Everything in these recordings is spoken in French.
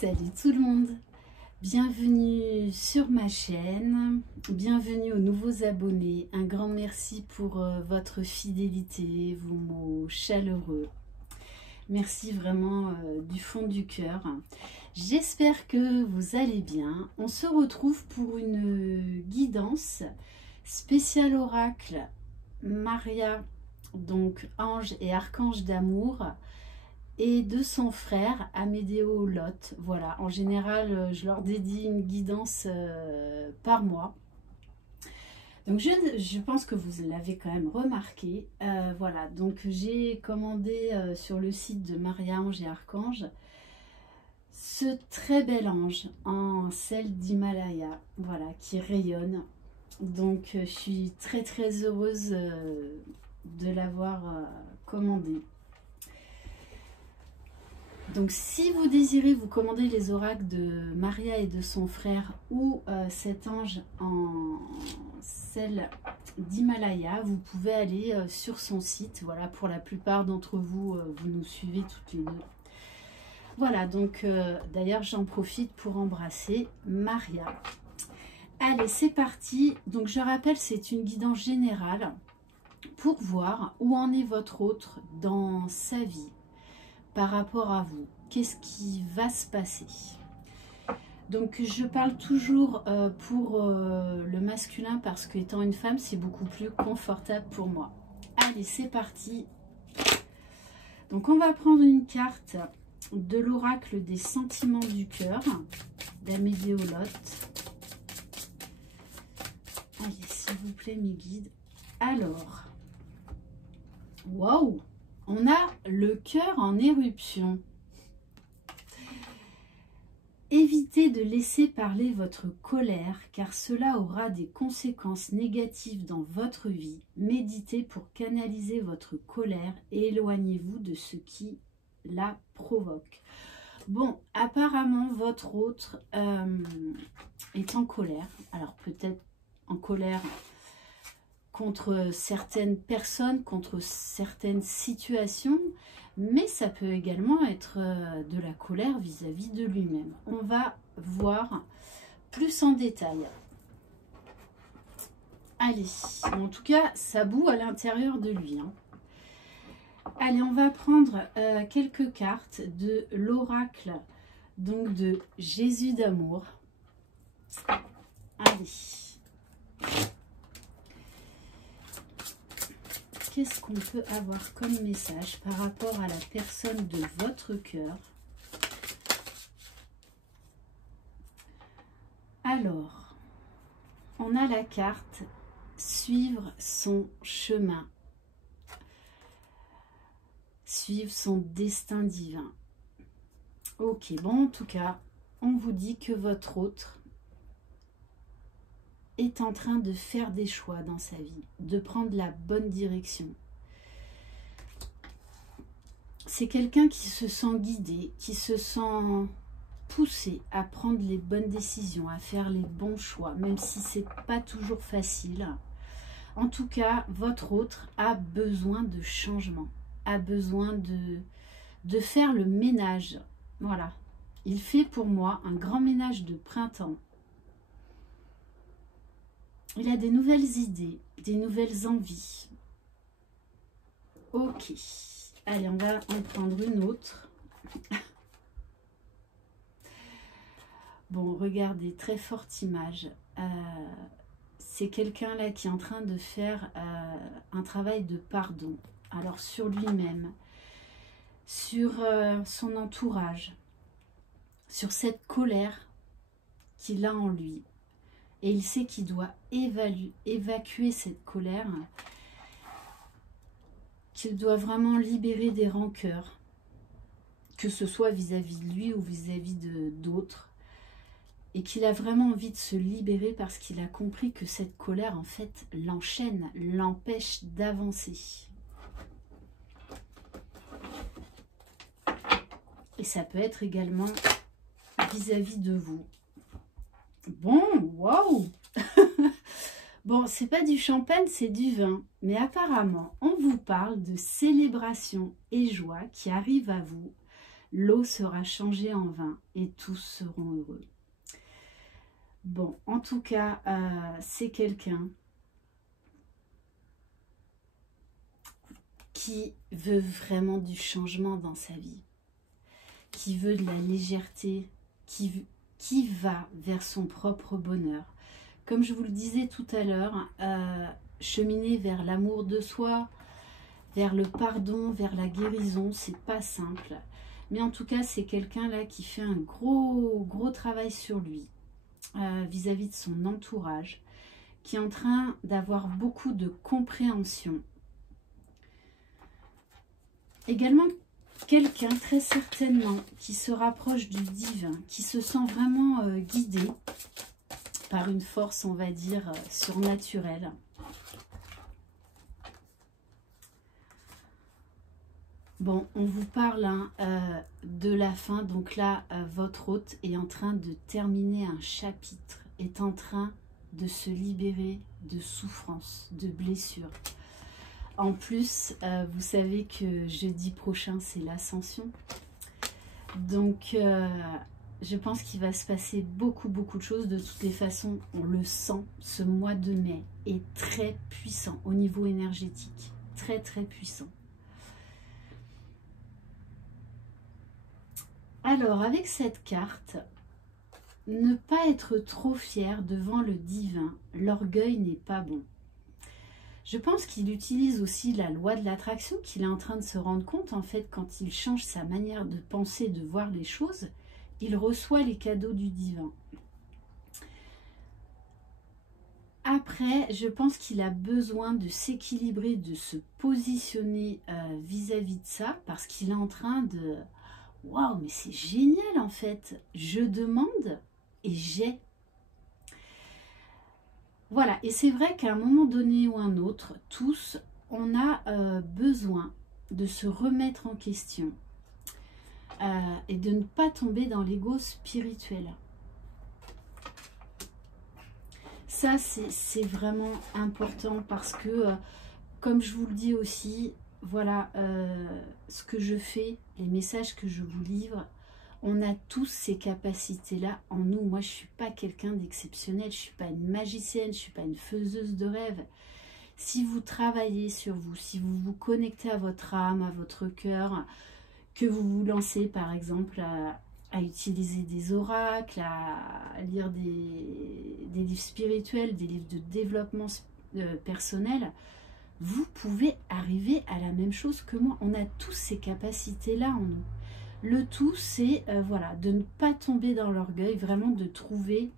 Salut tout le monde, bienvenue sur ma chaîne, bienvenue aux nouveaux abonnés, un grand merci pour votre fidélité, vos mots chaleureux, merci vraiment du fond du cœur. J'espère que vous allez bien. On se retrouve pour une guidance spéciale oracle Maria, donc ange et archange d'amour, et de son frère Amédéo Lot. Voilà, en général, je leur dédie une guidance par mois. Donc je pense que vous l'avez quand même remarqué. Voilà, donc j'ai commandé sur le site de Maria Ange et Archange ce très bel ange en sel d'Himalaya, voilà, qui rayonne. Donc je suis très heureuse de l'avoir commandé. Donc si vous désirez vous commander les oracles de Maria et de son frère ou cet ange en sel d'Himalaya, vous pouvez aller sur son site. Voilà, pour la plupart d'entre vous, vous nous suivez toutes les deux. Voilà, donc d'ailleurs j'en profite pour embrasser Maria. Allez, c'est parti. Donc je rappelle, c'est une guidance générale pour voir où en est votre autre dans sa vie. Par rapport à vous, qu'est-ce qui va se passer? Donc je parle toujours pour le masculin parce qu'étant une femme, c'est beaucoup plus confortable pour moi. Allez, c'est parti. Donc on va prendre une carte de l'oracle des sentiments du cœur d'Amédéo Lot. Allez, s'il vous plaît, mes guides. Alors, waouh! On a le cœur en éruption. Évitez de laisser parler votre colère, car cela aura des conséquences négatives dans votre vie. Méditez pour canaliser votre colère et éloignez-vous de ce qui la provoque. Bon, apparemment, votre autre est en colère. Alors, peut-être en colère contre certaines personnes, contre certaines situations, mais ça peut également être de la colère vis-à-vis de lui-même. On va voir plus en détail. Allez, en tout cas, ça bout à l'intérieur de lui. Hein. Allez, on va prendre quelques cartes de l'oracle donc de Jésus d'amour. Allez. Qu'est-ce qu'on peut avoir comme message par rapport à la personne de votre cœur? Alors, on a la carte suivre son chemin, suivre son destin divin. Ok, bon, en tout cas, on vous dit que votre autre est en train de faire des choix dans sa vie, de prendre la bonne direction. C'est quelqu'un qui se sent guidé, qui se sent poussé à prendre les bonnes décisions, à faire les bons choix, même si c'est pas toujours facile. En tout cas, votre autre a besoin de changement, a besoin de faire le ménage. Voilà, il fait pour moi un grand ménage de printemps. Il a des nouvelles idées, des nouvelles envies. Ok. Allez, on va en prendre une autre. Bon, regardez, très forte image. C'est quelqu'un là qui est en train de faire un travail de pardon. Alors, sur lui-même, sur son entourage, sur cette colère qu'il a en lui. Et il sait qu'il doit évacuer cette colère, qu'il doit vraiment libérer des rancœurs, que ce soit vis-à-vis de lui ou vis-à-vis d'autres, et qu'il a vraiment envie de se libérer parce qu'il a compris que cette colère, en fait, l'enchaîne, l'empêche d'avancer. Et ça peut être également vis-à-vis de vous. Bon, waouh. Bon, c'est pas du champagne, c'est du vin. Mais apparemment, on vous parle de célébration et joie qui arrive à vous l'eau sera changée en vin et tous seront heureux. Bon, en tout cas, c'est quelqu'un qui veut vraiment du changement dans sa vie, qui veut de la légèreté, qui va vers son propre bonheur. Comme je vous le disais tout à l'heure, cheminer vers l'amour de soi, vers le pardon, vers la guérison, c'est pas simple. Mais en tout cas, c'est quelqu'un là qui fait un gros travail sur lui, vis-à-vis de son entourage, qui est en train d'avoir beaucoup de compréhension. Également, quelqu'un très certainement qui se rapproche du divin, qui se sent vraiment guidé par une force, on va dire, surnaturelle. Bon, on vous parle de la fin, donc là, votre hôte est en train de terminer un chapitre, est en train de se libérer de souffrances, de blessures. En plus, vous savez que jeudi prochain, c'est l'ascension. Donc, je pense qu'il va se passer beaucoup de choses. De toutes les façons, on le sent, ce mois de mai est très puissant au niveau énergétique. Très puissant. Alors, avec cette carte, ne pas être trop fier devant le divin. L'orgueil n'est pas bon. Je pense qu'il utilise aussi la loi de l'attraction, qu'il est en train de se rendre compte, en fait, quand il change sa manière de penser, de voir les choses, il reçoit les cadeaux du divin. Après, je pense qu'il a besoin de s'équilibrer, de se positionner vis-à-vis de ça, parce qu'il est en train de... Waouh, mais c'est génial en fait. Je demande et j'ai. Voilà, et c'est vrai qu'à un moment donné ou un autre, tous, on a besoin de se remettre en question et de ne pas tomber dans l'ego spirituel. Ça, c'est vraiment important parce que, comme je vous le dis aussi, voilà, ce que je fais, les messages que je vous livre, on a tous ces capacités-là en nous. Moi, je ne suis pas quelqu'un d'exceptionnel, je ne suis pas une magicienne, je ne suis pas une faiseuse de rêves. Si vous travaillez sur vous, si vous vous connectez à votre âme, à votre cœur, que vous vous lancez par exemple à utiliser des oracles, à lire des livres spirituels, des livres de développement personnel, vous pouvez arriver à la même chose que moi. On a tous ces capacités-là en nous. Le tout, c'est voilà, de ne pas tomber dans l'orgueil, vraiment de trouver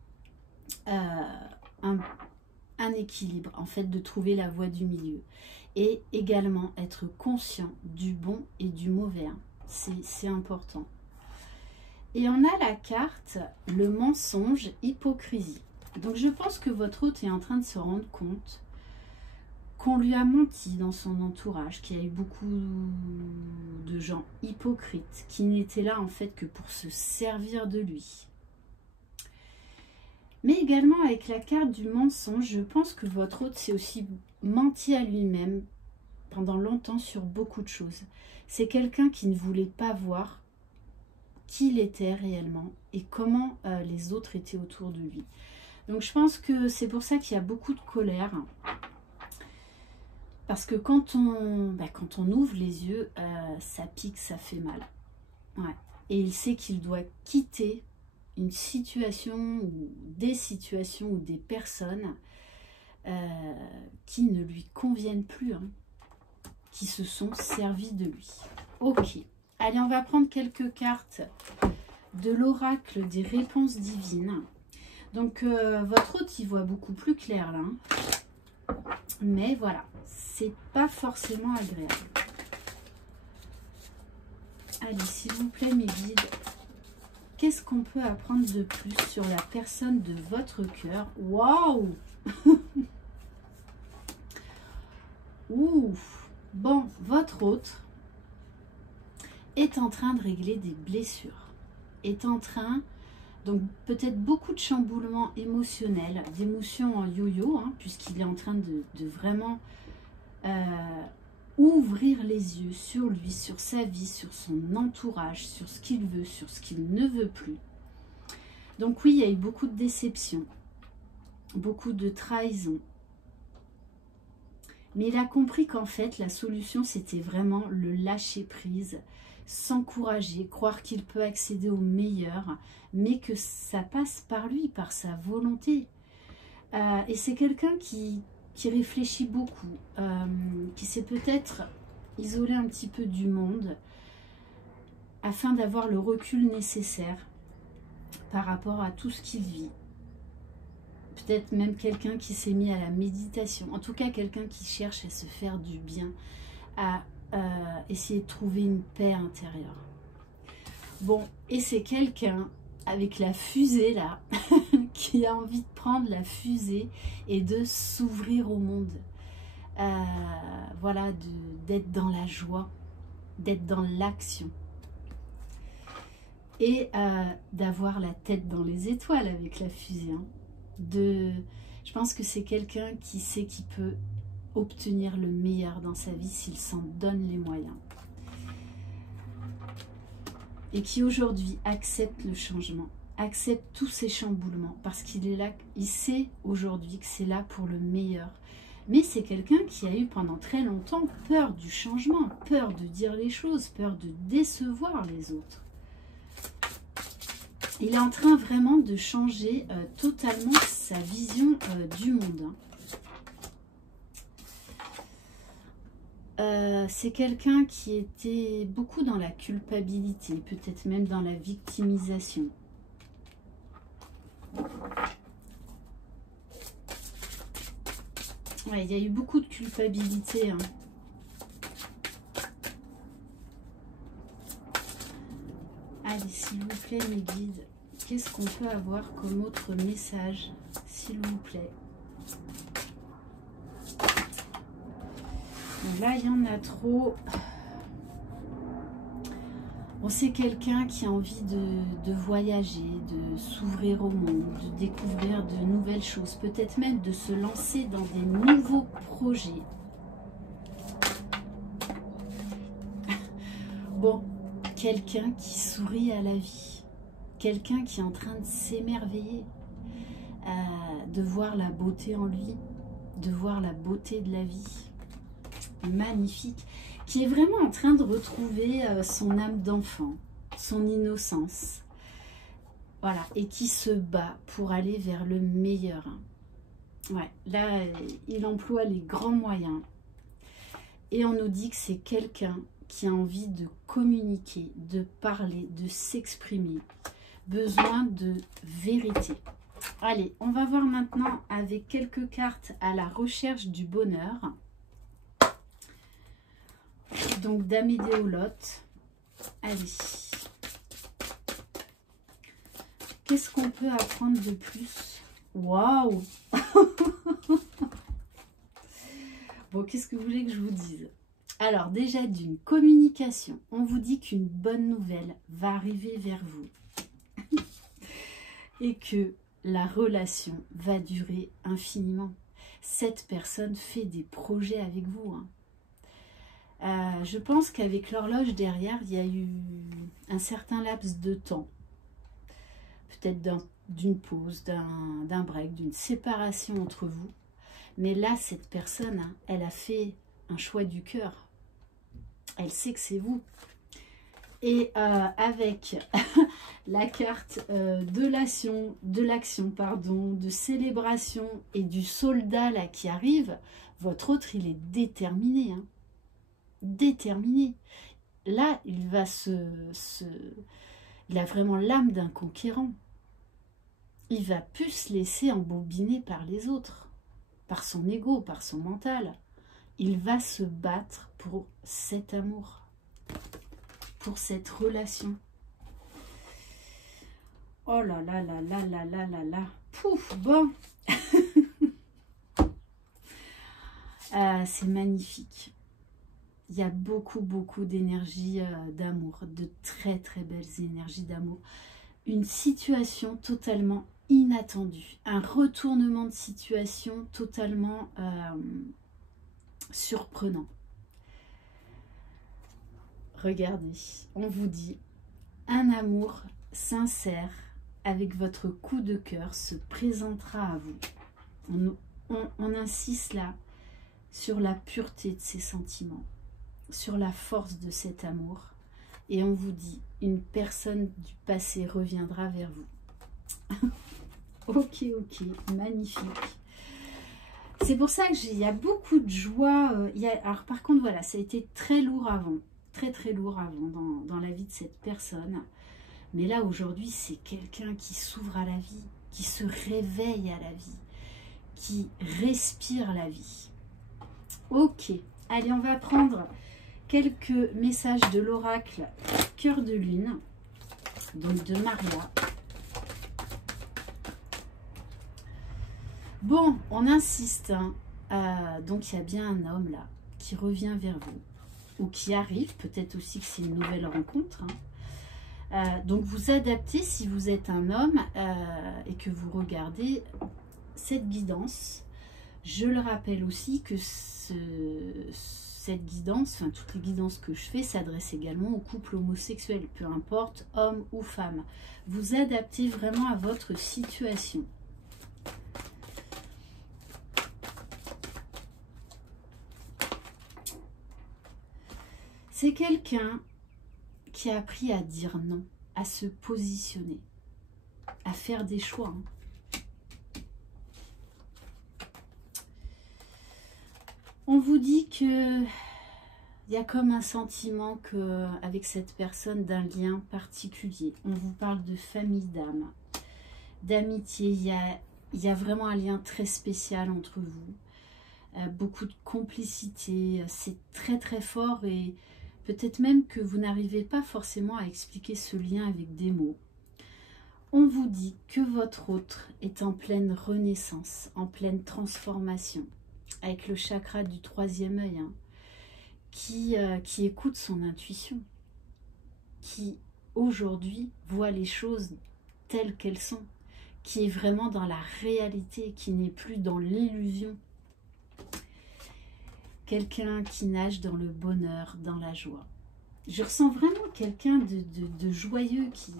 un équilibre, en fait, de trouver la voie du milieu. Et également être conscient du bon et du mauvais. Hein. C'est important. Et on a la carte, le mensonge, hypocrisie. Donc je pense que votre hôte est en train de se rendre compte qu'on lui a menti dans son entourage, qu'il y a eu beaucoup de gens hypocrites, qui n'étaient là en fait que pour se servir de lui. Mais également avec la carte du mensonge, je pense que votre hôte s'est aussi menti à lui-même pendant longtemps sur beaucoup de choses. C'est quelqu'un qui ne voulait pas voir qui il était réellement et comment les autres étaient autour de lui. Donc je pense que c'est pour ça qu'il y a beaucoup de colère. Parce que quand on ouvre les yeux, ça pique, ça fait mal. Ouais. Et il sait qu'il doit quitter une situation ou des situations ou des personnes qui ne lui conviennent plus, hein, qui se sont servies de lui. Ok, allez, on va prendre quelques cartes de l'oracle des réponses divines. Donc, votre hôte, il voit beaucoup plus clair là. Hein. Mais voilà, c'est pas forcément agréable. Allez, s'il vous plaît, mes guides, qu'est-ce qu'on peut apprendre de plus sur la personne de votre cœur? Waouh. Ouf. Bon, votre hôte est en train de régler des blessures. Est en train... Donc peut-être beaucoup de chamboulements émotionnels, d'émotions en yo-yo, hein, puisqu'il est en train de vraiment ouvrir les yeux sur lui, sur sa vie, sur son entourage, sur ce qu'il veut, sur ce qu'il ne veut plus. Donc oui, il y a eu beaucoup de déceptions, beaucoup de trahison. Mais il a compris qu'en fait, la solution, c'était vraiment le lâcher prise, s'encourager, croire qu'il peut accéder au meilleur, mais que ça passe par lui, par sa volonté. Et c'est quelqu'un qui réfléchit beaucoup, qui s'est peut-être isolé un petit peu du monde, afin d'avoir le recul nécessaire par rapport à tout ce qu'il vit. Peut-être même quelqu'un qui s'est mis à la méditation. En tout cas, quelqu'un qui cherche à se faire du bien, à essayer de trouver une paix intérieure. Bon, et c'est quelqu'un avec la fusée là, qui a envie de prendre la fusée et de s'ouvrir au monde. Voilà, d'être dans la joie, d'être dans l'action. Et d'avoir la tête dans les étoiles avec la fusée. Hein. Je pense que c'est quelqu'un qui sait qu'il peut obtenir le meilleur dans sa vie s'il s'en donne les moyens. Et qui aujourd'hui accepte le changement, accepte tous ces chamboulements, parce qu'il est là, il sait aujourd'hui que c'est là pour le meilleur. Mais c'est quelqu'un qui a eu pendant très longtemps peur du changement, peur de dire les choses, peur de décevoir les autres. Il est en train vraiment de changer totalement sa vision du monde. C'est quelqu'un qui était beaucoup dans la culpabilité, peut-être même dans la victimisation. Ouais, il y a eu beaucoup de culpabilité. Hein. Allez, s'il vous plaît, mes guides, qu'est-ce qu'on peut avoir comme autre message, s'il vous plaît? Bon, là, il y en a trop. Bon, c'est quelqu'un qui a envie de voyager, de s'ouvrir au monde, de découvrir de nouvelles choses, peut-être même de se lancer dans des nouveaux projets. Bon, quelqu'un qui sourit à la vie, quelqu'un qui est en train de s'émerveiller, de voir la beauté en lui, de voir la beauté de la vie. Magnifique, qui est vraiment en train de retrouver son âme d'enfant, son innocence, voilà, et qui se bat pour aller vers le meilleur. Ouais, là, il emploie les grands moyens, et on nous dit que c'est quelqu'un qui a envie de communiquer, de parler, de s'exprimer, besoin de vérité. Allez, on va voir maintenant avec quelques cartes à la recherche du bonheur. Donc, Damédéolote. Allez. Qu'est-ce qu'on peut apprendre de plus? Waouh. Bon, qu'est-ce que vous voulez que je vous dise? Alors, déjà d'une communication, on vous dit qu'une bonne nouvelle va arriver vers vous. Et que la relation va durer infiniment. Cette personne fait des projets avec vous, hein. Je pense qu'avec l'horloge derrière, il y a eu un certain laps de temps. Peut-être d'une pause, d'un break, d'une séparation entre vous. Mais là, cette personne, hein, elle a fait un choix du cœur. Elle sait que c'est vous. Et avec la carte de l'action, de célébration et du soldat là qui arrive, votre autre, il est déterminé, hein. Déterminé. Là, il va il a vraiment l'âme d'un conquérant. Il va plus se laisser embobiner par les autres, par son ego, par son mental. Il va se battre pour cet amour, pour cette relation. Oh là là là là là là là là. Pouf, bon. C'est magnifique. Il y a beaucoup, beaucoup d'énergie d'amour, de très, très belles énergies d'amour. Une situation totalement inattendue, un retournement de situation totalement surprenant. regardez, on vous dit un amour sincère avec votre coup de cœur se présentera à vous. On insiste là sur la pureté de ces sentiments, sur la force de cet amour. Et on vous dit, une personne du passé reviendra vers vous. Ok, magnifique. C'est pour ça qu'il y a beaucoup de joie. Alors par contre, voilà, ça a été très lourd avant. Très lourd avant dans la vie de cette personne. Mais là, aujourd'hui, c'est quelqu'un qui s'ouvre à la vie, qui se réveille à la vie, qui respire la vie. Ok, allez, on va prendre quelques messages de l'oracle Cœur de Lune, donc de Maria. Bon, on insiste, hein. Donc il y a bien un homme là qui revient vers vous, ou qui arrive, peut-être aussi que c'est une nouvelle rencontre, hein. Donc vous adaptez si vous êtes un homme et que vous regardez cette guidance. Je le rappelle aussi que cette guidance, enfin toutes les guidances que je fais, s'adressent également aux couples homosexuels, peu importe homme ou femme. Vous adaptez vraiment à votre situation. C'est quelqu'un qui a appris à dire non, à se positionner, à faire des choix, hein. On vous dit que il y a comme un sentiment avec cette personne d'un lien particulier. On vous parle de famille d'âme, d'amitié. Il y a vraiment un lien très spécial entre vous. Beaucoup de complicité. C'est très fort et peut-être même que vous n'arrivez pas forcément à expliquer ce lien avec des mots. On vous dit que votre autre est en pleine renaissance, en pleine transformation, avec le chakra du 3e œil, hein, qui écoute son intuition, qui aujourd'hui voit les choses telles qu'elles sont, qui est vraiment dans la réalité, qui n'est plus dans l'illusion. Quelqu'un qui nage dans le bonheur, dans la joie. Je ressens vraiment quelqu'un de joyeux qui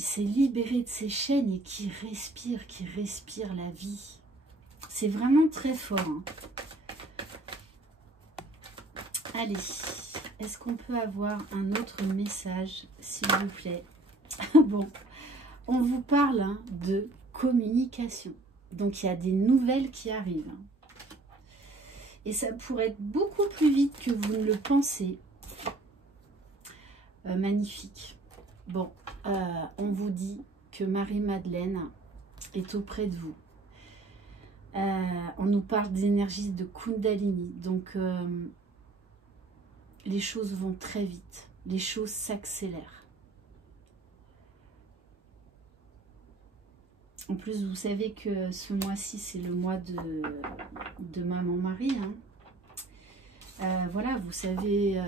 s'est libéré de ses chaînes et qui respire la vie. C'est vraiment très fort, hein. Allez, est-ce qu'on peut avoir un autre message, s'il vous plaît? Bon, on vous parle, hein, de communication. Donc, il y a des nouvelles qui arrivent. Et ça pourrait être beaucoup plus vite que vous ne le pensez. Magnifique. Bon, on vous dit que Marie-Madeleine est auprès de vous. On nous parle d'énergie de Kundalini. Donc, les choses vont très vite. Les choses s'accélèrent. En plus, vous savez que ce mois-ci, c'est le mois de Maman-Marie, hein. Voilà, vous savez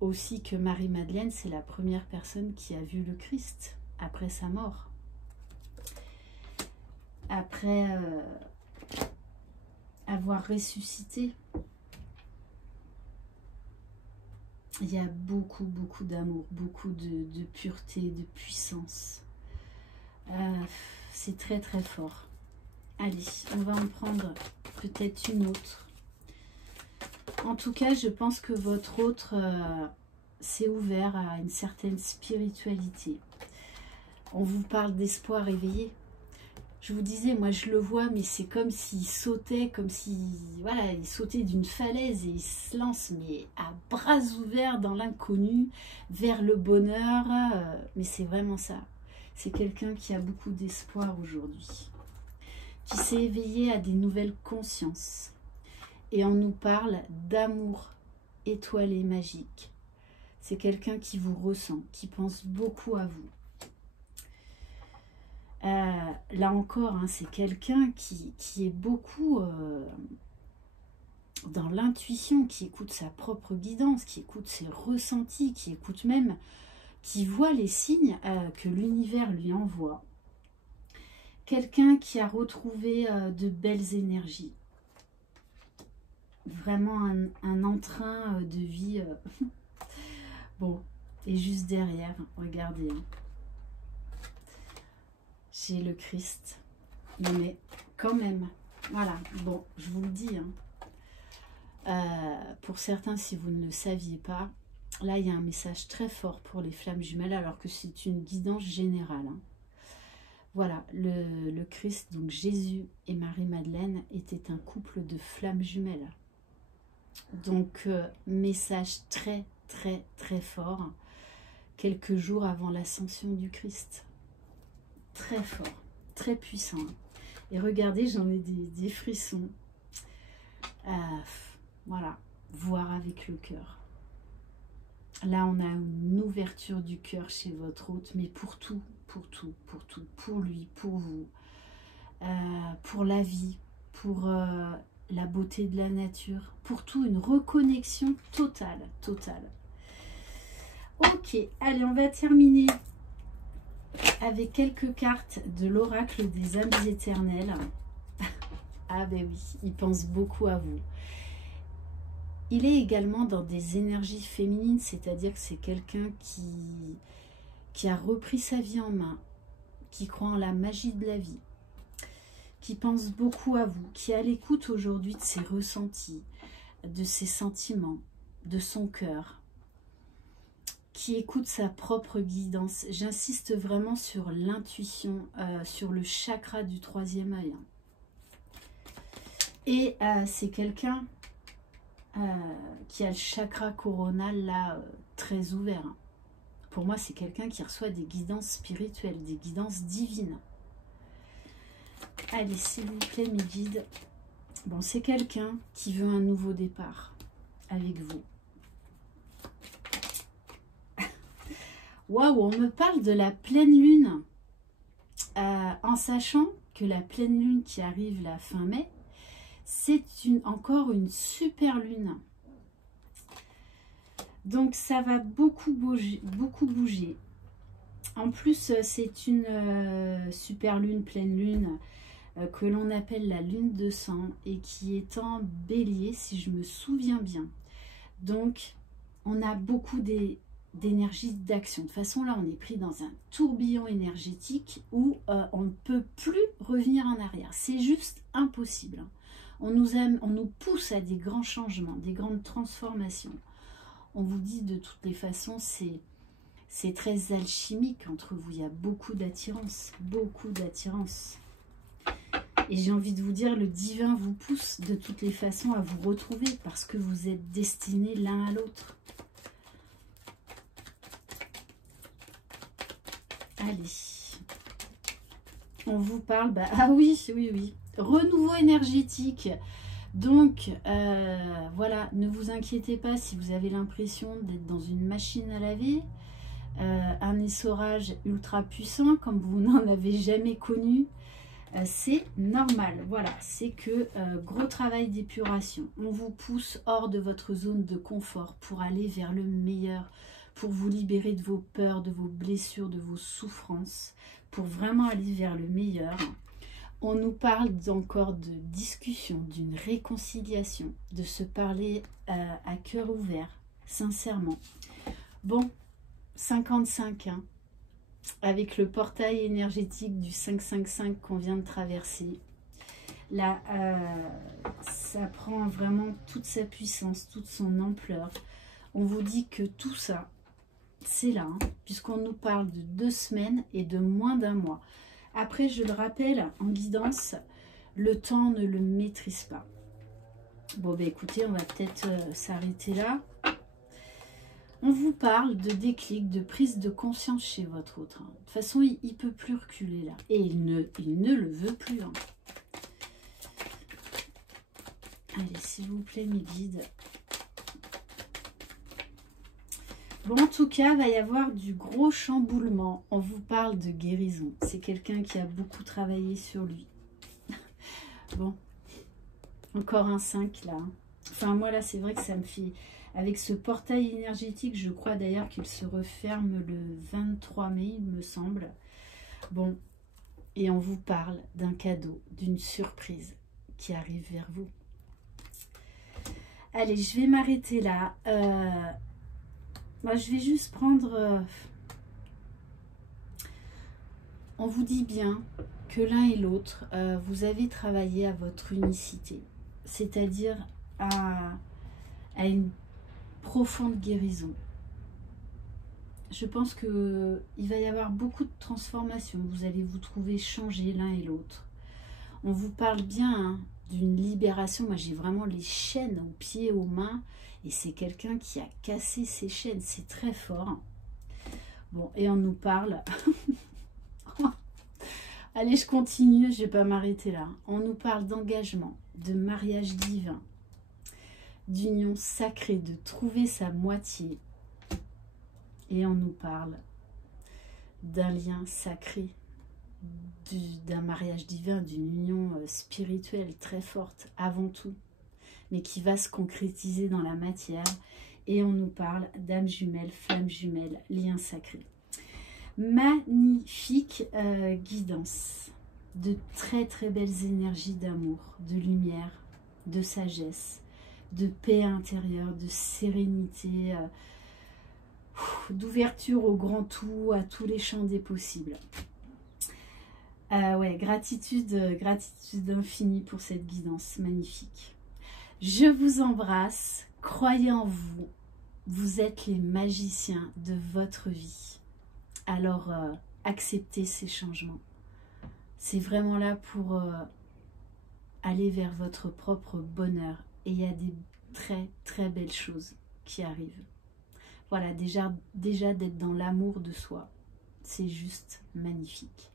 aussi que Marie-Madeleine, c'est la première personne qui a vu le Christ après sa mort. Après avoir ressuscité. Il y a beaucoup d'amour, beaucoup de pureté, de puissance. C'est très fort. Allez, on va en prendre peut-être une autre. En tout cas, je pense que votre autre s'est ouvert à une certaine spiritualité. On vous parle d'espoir éveillé. Je vous disais, moi je le vois, mais c'est comme s'il sautait, comme si, voilà, il sautait d'une falaise et il se lance, mais à bras ouverts dans l'inconnu, vers le bonheur. Mais c'est vraiment ça. C'est quelqu'un qui a beaucoup d'espoir aujourd'hui, qui s'est éveillé à des nouvelles consciences. Et on nous parle d'amour étoilé magique. C'est quelqu'un qui vous ressent, qui pense beaucoup à vous. Là encore, hein, c'est quelqu'un qui est beaucoup dans l'intuition, qui écoute sa propre guidance, qui écoute ses ressentis, qui écoute même, qui voit les signes que l'univers lui envoie. Quelqu'un qui a retrouvé de belles énergies. Vraiment un entrain de vie Bon, et juste derrière, regardez, hein, j'ai le Christ. Non mais quand même, voilà, bon, je vous le dis, hein. Pour certains, si vous ne le saviez pas, là, il y a un message très fort pour les flammes jumelles, alors que c'est une guidance générale, hein. Voilà, le Christ, donc Jésus et Marie-Madeleine, étaient un couple de flammes jumelles. Donc, message très, très, très fort, quelques jours avant l'ascension du Christ. Très fort, très puissant. Et regardez, j'en ai des frissons. Voilà, voir avec le cœur. Là, on a une ouverture du cœur chez votre hôte, mais pour tout, pour tout, pour tout, pour lui, pour vous, pour la vie, pour la beauté de la nature, pour tout, une reconnexion totale, totale. Ok, allez, on va terminer avec quelques cartes de l'oracle des âmes éternelles. Ah ben oui, il pense beaucoup à vous. Il est également dans des énergies féminines, c'est-à-dire que c'est quelqu'un qui a repris sa vie en main, qui croit en la magie de la vie, qui pense beaucoup à vous, qui est à l'écoute aujourd'hui de ses ressentis, de ses sentiments, de son cœur, qui écoute sa propre guidance. J'insiste vraiment sur l'intuition, sur le chakra du troisième œil. Et c'est quelqu'un qui a le chakra coronal là très ouvert. Pour moi, c'est quelqu'un qui reçoit des guidances spirituelles, des guidances divines. Allez, s'il vous plaît, mes guides. Bon, c'est quelqu'un qui veut un nouveau départ avec vous. Waouh, on me parle de la pleine lune. En sachant que la pleine lune qui arrive la fin mai, c'est encore une super lune. Donc ça va beaucoup bouger, beaucoup bouger. En plus, c'est une super lune, pleine lune, que l'on appelle la lune de sang et qui est en bélier, si je me souviens bien. Donc, on a beaucoup d'énergie d'action. De toute façon, là, on est pris dans un tourbillon énergétique où on ne peut plus revenir en arrière. C'est juste impossible. On nous pousse à des grands changements, des grandes transformations. On vous dit de toutes les façons, c'est très alchimique entre vous. Il y a beaucoup d'attirance, beaucoup d'attirance. Et j'ai envie de vous dire, le divin vous pousse de toutes les façons à vous retrouver parce que vous êtes destinés l'un à l'autre. Allez. On vous parle, ah oui, oui, oui. Renouveau énergétique. Donc, voilà, ne vous inquiétez pas si vous avez l'impression d'être dans une machine à laver, un essorage ultra puissant comme vous n'en avez jamais connu. C'est normal, voilà, c'est que gros travail d'épuration. On vous pousse hors de votre zone de confort pour aller vers le meilleur, pour vous libérer de vos peurs, de vos blessures, de vos souffrances, pour vraiment aller vers le meilleur. On nous parle encore de discussion, d'une réconciliation, de se parler à cœur ouvert, sincèrement. Bon, 55, hein, avec le portail énergétique du 555 qu'on vient de traverser. Là, ça prend vraiment toute sa puissance, toute son ampleur. On vous dit que tout ça, c'est là, hein, puisqu'on nous parle de 2 semaines et de moins d'1 mois. Après, je le rappelle, en guidance, le temps ne le maîtrise pas. Bon, ben écoutez, on va peut-être s'arrêter là. On vous parle de déclic, de prise de conscience chez votre autre. De toute façon, il ne peut plus reculer là. Et il ne le veut plus. Hein. Allez, s'il vous plaît, mes guides. Bon, en tout cas, il va y avoir du gros chamboulement. On vous parle de guérison. C'est quelqu'un qui a beaucoup travaillé sur lui. Bon, encore un 5 là. Enfin, moi là, c'est vrai que ça me fait... Avec ce portail énergétique, je crois d'ailleurs qu'il se referme le 23 mai, il me semble. Bon, et on vous parle d'un cadeau, d'une surprise qui arrive vers vous. Allez, je vais m'arrêter là. Moi, je vais juste prendre... on vous dit bien que l'un et l'autre, vous avez travaillé à votre unicité, c'est-à-dire à une profonde guérison. Je pense qu'il va y avoir beaucoup de transformations. Vous allez vous trouver changés l'un et l'autre. On vous parle bien hein, d'une libération. Moi, j'ai vraiment les chaînes aux pieds, aux mains. Et c'est quelqu'un qui a cassé ses chaînes. C'est très fort. Bon, et on nous parle... Allez, je continue, je ne vais pas m'arrêter là. On nous parle d'engagement, de mariage divin, d'union sacrée, de trouver sa moitié. Et on nous parle d'un lien sacré, d'un mariage divin, d'une union spirituelle très forte avant tout, mais qui va se concrétiser dans la matière. Et on nous parle d'âme jumelle, flamme jumelle, lien sacré. Magnifique guidance, de très très belles énergies d'amour, de lumière, de sagesse, de paix intérieure, de sérénité, d'ouverture au grand tout, à tous les champs des possibles. Ouais, gratitude infinie pour cette guidance magnifique. Je vous embrasse, croyez en vous, vous êtes les magiciens de votre vie. Alors, acceptez ces changements. C'est vraiment là pour aller vers votre propre bonheur. Et il y a des très très belles choses qui arrivent. Voilà, déjà d'être dans l'amour de soi, c'est juste magnifique.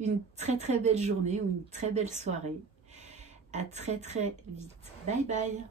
Une très très belle journée ou une très belle soirée. À très très vite. Bye bye.